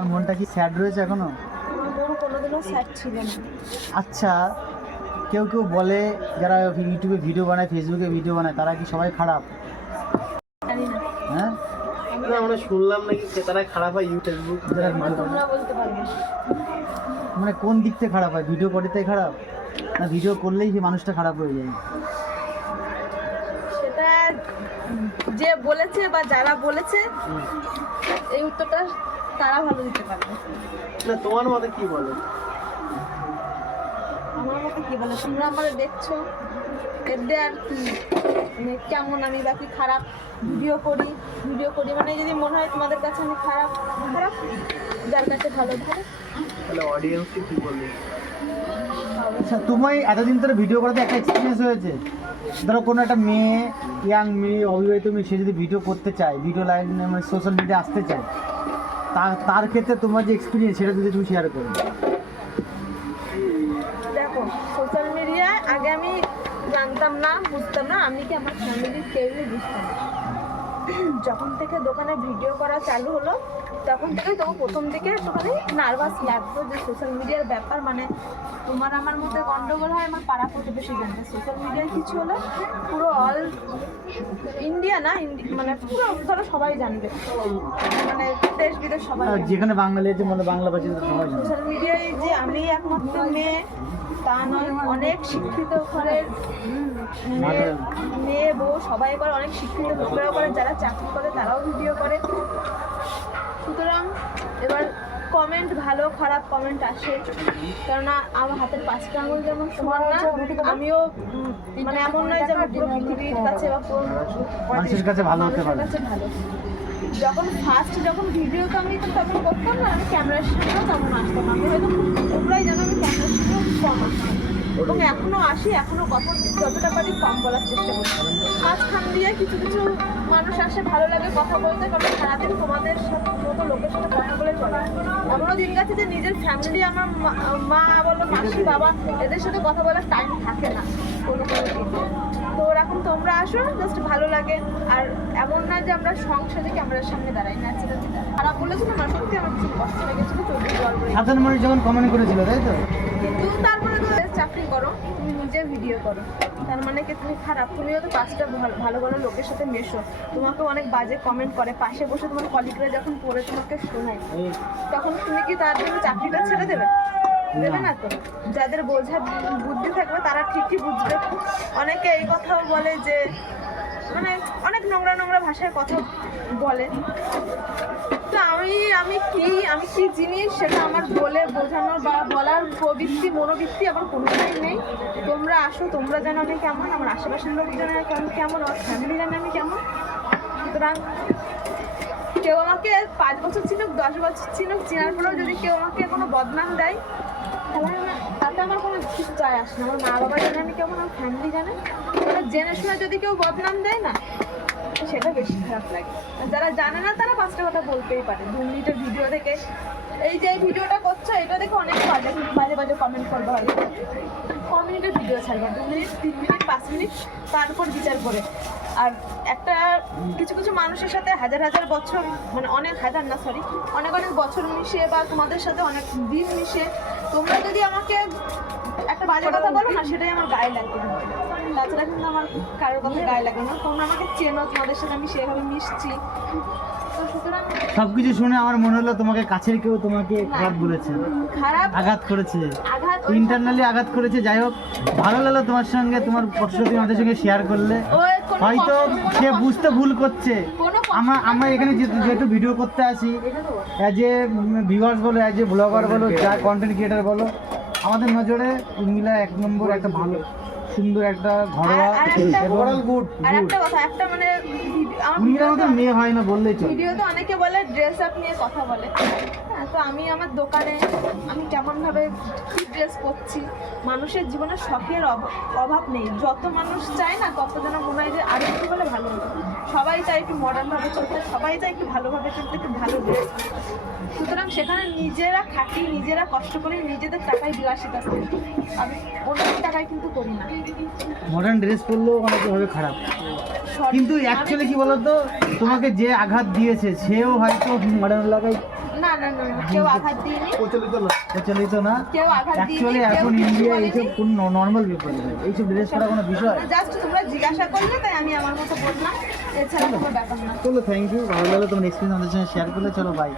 তোমার মনটা কি স্যাড রয়েছে এখনও? মন কোনোদিনও স্যাড ছিল না। আচ্ছা কেউ কেউ বলে যারা ইউটিউবে ভিডিও বানায় ফেসবুকে ভিডিও বানায় তারা কি সবাই খারাপ? হ্যাঁ? না আমরা শুনলাম নাকি ক্রেতারা খারাপ হয় ইউ ফেসবুক যারা এবার তোমরা বলতে পারবে। মানে কোন দিক থেকে খারাপ হয়? ভিডিও করে খারাপ? না ভিডিও করলেই সেই মানুষটা খারাপ হয়ে যায়। সেটা যে বলেছে বা যারা বলেছে এই উত্তরটা তারা ভালো দিতে পারবে। না তোমার মতে কি বলো? আমার মতে কি বলে? তোমরা আমার দেখছ। এতে আর কি মানে কেমন আমি বা কি খারাপ ভিডিও করি ভিডিও করি। মানে যদি মনে হয় তোমাদের কাছে আমি খারাপ খারাপ যার কাছে ভালো ভালো। তাহলে অডিয়েন্সকে কি বলবে? আচ্ছা তুমি এতদিন ধরে ভিডিও করাতে একটা এক্সপিরিয়েন্স হয়েছে? ধরো কোনো একটা মেয়ে ইয়াং মেয়ে অবিবাহিত মেয়ে সে যদি ভিডিও করতে চায় ভিডিও লাইন মানে সোশ্যাল মিডিয়া আসতে চায় তার তার ক্ষেত্রে তোমার যে এক্সপিরিয়েন্স সেটা যদি তুমি শেয়ার করো। দেখো সোশ্যাল মিডিয়ায় আগে আমি জানতাম না, বুঝতাম না, আমি কি আমার ফ্যামিলির কেউই বুঝতাম যখন থেকে দোকানে ভিডিও করা চালু হলো, তখন থেকে তখন প্রথম দিকে একটুখানি নার্ভাস লাগতো যে সোশ্যাল মিডিয়ার ব্যাপার মানে তোমার আমার মধ্যে গন্ডগোল হয়, আমার পাড়া প্রতিবেশী জানতে সোশ্যাল মিডিয়ায় কিছু হলো, পুরো অল ইন্ডিয়া না মানে পুরো ধরো সবাই জানবে। মানে সবাই যেখানে বাঙালি আছে মানে বাংলা ভাষী সবাই সোশ্যাল মিডিয়ায় যে আমি একমাত্র মেয়ে তা নয় অনেক শিক্ষিত ঘরের মেয়ে মেয়ে বউ সবাই করে অনেক শিক্ষিত লোকেরাও করে যারা চাকরি করে তারাও ভিডিও করে। সুতরাং এবার কমেন্ট ভালো খারাপ কমেন্ট আসে। কেননা আমার হাতের পাঁচটা আঙুল যেমন সমান না আমিও মানে এমন নয় যে আমি পুরো পৃথিবীর কাছে বা পুরো মানুষের কাছে ভালো হতে পারে। কাছে ভালো। যখন ফার্স্ট যখন ভিডিও তো আমি তো তখন করতাম না আমি ক্যামেরার সামনেও তখন আসতাম। আমি হয়তো তোমরাই জানো আমি ক্যামেরার সামনেও কম আসতাম। এবং এখনও আসি এখনও কথা যতটা পারি কম বলার চেষ্টা করি। মাঝখান দিয়ে কিছু কিছু মানুষ আসে ভালো লাগে কথা বলতে কারণ সারাদিন তোমাদের সাথে মতো লোকের সাথে কথা বলে চলে। এমনও দিন গেছে যে নিজের ফ্যামিলি আমার মা- মা বলো মাসি বাবা এদের সাথে কথা বলার টাইম থাকে না। কোনো কোনো দিন তো এখন তোমরা আসো জাস্ট ভালো লাগে। আর এমন না যে আমরা সংসারে ক্যামেরার সামনে দাঁড়াই না ন্যাচারালি খারাপ বলেছিল না সত্যি আমার খুব কষ্ট লেগেছিল চব্বিশ বার করে সাধারণ মানুষ যখন কমেন্ট করেছিল তাই তো? কিন্তু তারপরে তো চাকরি করো তুমি নিজে ভিডিও করো। তার মানে কি তুমি খারাপ তুমিও তো পাঁচটা ভালো- ভালো ভালো লোকের সাথে মেশো। তোমাকে অনেক বাজে কমেন্ট করে পাশে বসে তোমার কলিগরা যখন পড়ে তোমাকে শোনায় তখন তুমি কি তার জন্য চাকরিটা ছেড়ে দেবে? দেবে না তো? যাদের বোঝা বুদ্ধি থাকবে, তারা ঠিকই বুঝবে। অনেকে এই কথাও বলে যে মানে অনেক নোংরা নোংরা ভাষায় কথা বলে। তো আমি আমি কি আমি কি জিনিস সেটা আমার বলে বোঝানোর বা বলার প্রবৃত্তি, মনোবৃত্তি আমার কোনোটাই নেই। তোমরা আসো, তোমরা জানো আমি কেমন, আমার আশেপাশের লোক জানে আমি কেমন, আমার ফ্যামিলি জানে আমি কেমন। সুতরাং কেউ আমাকে পাঁচ বছর চিনুক, দশ বছর চিনুক, চেনার পরেও যদি কেউ আমাকে কোনো বদনাম দেয় তাতে আমার কোনো কিছু যায় আসে না। আমার মা বাবা জানে কেমন, আমার ফ্যামিলি জানে। জেনে শুনে যদি কেউ বদনাম দেয় না, সেটা বেশি খারাপ লাগে। যারা জানে না, তারা পাঁচটা কথা বলতেই পারে। দু ভিডিও থেকে এই যে ভিডিওটা করছ, এটা দেখে অনেক বাজে বাজে বাজে কমেন্ট করবে মিনিটের ভিডিও ছাড়বে দু তিন মিনিট পাঁচ মিনিট তার উপর বিচার করে। আর একটা কিছু কিছু মানুষের সাথে হাজার হাজার বছর মানে অনেক, হাজার না সরি অনেক অনেক বছর মিশে বা তোমাদের সাথে অনেক দিন মিশে, তোমরা যদি আমাকে একটা বাজে কথা বলো না, সেটাই আমার গায়ে লাগবে। তাছাড়া কিন্তু আমার কারোর কথা গায়ে লাগে না। তোমরা আমাকে চেনো, তোমাদের সাথে আমি সেভাবে মিশছি। সবকিছু শুনে আমার মনে হলো তোমাকে কাছের কেউ তোমাকে খারাপ বলেছে খারাপ আঘাত করেছে। ইন্টারনালি আঘাত করেছে যাই হোক ভালো লাগল তোমার সঙ্গে তোমার কষ্ট তুমি আমাদের সঙ্গে শেয়ার করলে। হয়তো সে বুঝতে ভুল করছে। আমরা আমরা এখানে যেহেতু যেহেতু ভিডিও করতে আসি অ্যাজ এ ভিউয়ার্স বলো অ্যাজ এ ব্লগার বলো যা কন্টেন্ট ক্রিয়েটার বলো আমাদের নজরে উর্মিলা এক নম্বর একটা ভালো সুন্দর একটা ঘরোয়া আর- আর একটা- এবং গুড আর একটা কথা একটা মানে আমার মেয়ে হয় না বললেই চলে। ভিডিওতে অনেকে বলে ড্রেস আপ নিয়ে কথা বলে। হ্যাঁ তো আমি আমার দোকানে আমি কেমনভাবে কী ড্রেস পরছি মানুষের জীবনে শখের অভ- অভাব নেই। যত মানুষ চায় না তত যেন মনে হয় যে আরও একটু হলে ভালো হতো। সবাই চায় একটু মডার্নভাবে চলতে সবাই চায় একটু ভালোভাবে চলতে একটু ভালো ড্রেস সুতরাং সেখানে নিজেরা খাটি নিজেরা কষ্ট করে নিজেদের টাকায় বিলাসিতা করি আমি অন্যের টাকায় কিন্তু করি না। মডার্ন ড্রেস পরলেও অনেকে ভাবে খারাপ। কিন্তু অ্যাকচুয়ালি কি বলতো? তোমাকে যে আঘাত দিয়েছে সেও হয়তো মডার্ন লাগাই না না না না, কেউ আঘাত দিইনি প্রচলিত না প্রচলিত না। কেউ আঘাত দিইনি অ্যাকচুয়ালি এখন ইন্ডিয়া এইসব কোন নর্মাল ব্যাপার নয় এইসব ড্রেস করা কোনো বিষয়। জাস্ট তোমরা জিজ্ঞাসা করলে তাই আমি আমার মতো বললাম। এছাড়া কোনো ব্যাপার না। চলো থ্যাংক ইউ ভালো লাগল তোমার এক্সপিরিয়েন্স আমাদের সঙ্গে শেয়ার করলে। চলো বাই